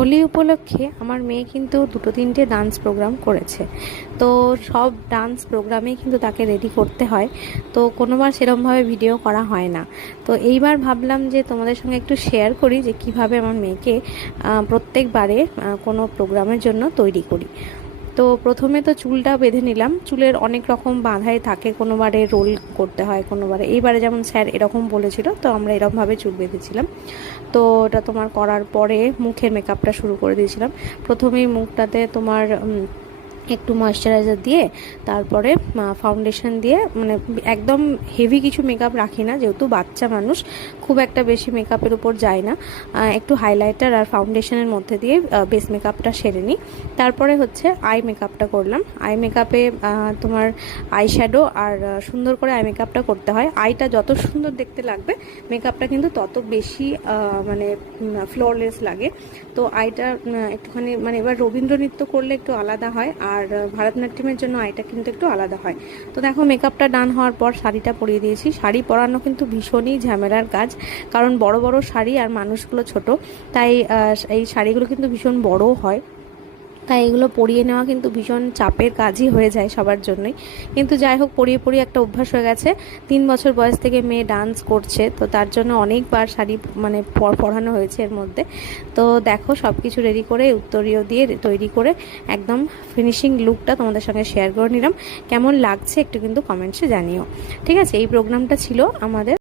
হোলি উপলক্ষে আমার মেয়ে কিন্তু 2-3টে ডান্স প্রোগ্রাম করেছে। তো সব ডান্স প্রোগ্রামেই কিন্তু তাকে রেডি করতে হয়, তো কোনোবার সেরকমভাবে ভিডিও করা হয় না। তো এইবার ভাবলাম যে তোমাদের সঙ্গে একটু শেয়ার করি যে কিভাবে আমার মেয়েকে প্রত্যেকবারে কোনো প্রোগ্রামের জন্য তৈরি করি। তো প্রথমে তো চুলটা বেঁধে নিলাম। চুলের অনেক রকম বাঁধাই থাকে, কোনোবারে রোল করতে হয়, কোনোবারে এইবারে যেমন স্যার এরকম বলেছিল তো আমরা এরকমভাবে চুল বেঁধেছিলাম। তো ওটা তোমার করার পরে মুখের মেকআপটা শুরু করে দিয়েছিলাম। প্রথমেই মুখটাতে তোমার একটু ময়েশ্চারাইজার দিয়ে, তারপরে ফাউন্ডেশন দিয়ে, মানে একদম হেভি কিছু মেকআপ রাখি না, যেহেতু বাচ্চা মানুষ খুব একটা বেশি মেকআপের উপর যায় না। একটু হাইলাইটার আর ফাউন্ডেশনের মধ্যে দিয়ে বেস মেকআপটা সেরে নিই। তারপরে হচ্ছে আই মেকআপটা করলাম। আই মেকআপে তোমার আই শ্যাডো আর সুন্দর করে আই মেকআপটা করতে হয়। আইটা যত সুন্দর দেখতে লাগবে মেকআপটা কিন্তু তত বেশি মানে ফ্ললেস লাগে। তো আইটা একটুখানি মানে এবার রবীন্দ্র নৃত্য করলে একটু আলাদা হয়, আর ভারতনাট্যমের জন্য আইটা কিন্তু একটু আলাদা হয়। তো দেখো মেকআপটা ডান হওয়ার পর শাড়িটা পরিয়ে দিয়েছি। শাড়ি পরানো কিন্তু ভীষণই ঝামেলার কাজ, কারণ বড় বড় শাড়ি আর মানুষগুলো ছোট, তাই এই শাড়িগুলো কিন্তু ভীষণ বড় হয়। তাই এগুলো পরিয়ে নেওয়া কিন্তু ভীষণ চাপের কাজই হয়ে যায় সবার জন্যই। কিন্তু যাই হোক, পরিয়ে পরিয়ে একটা অভ্যাস হয়ে গেছে। 3 বছর বয়স থেকে মেয়ে ডান্স করছে, তো তার জন্য অনেকবার শাড়ি মানে পরানো হয়েছে এর মধ্যে। তো দেখো সব কিছু রেডি করে উত্তরীয় দিয়ে তৈরি করে একদম ফিনিশিং লুকটা তোমাদের সঙ্গে শেয়ার করে নিলাম। কেমন লাগছে একটু কিন্তু কমেন্টসে জানিও। ঠিক আছে, এই প্রোগ্রামটা ছিল আমাদের।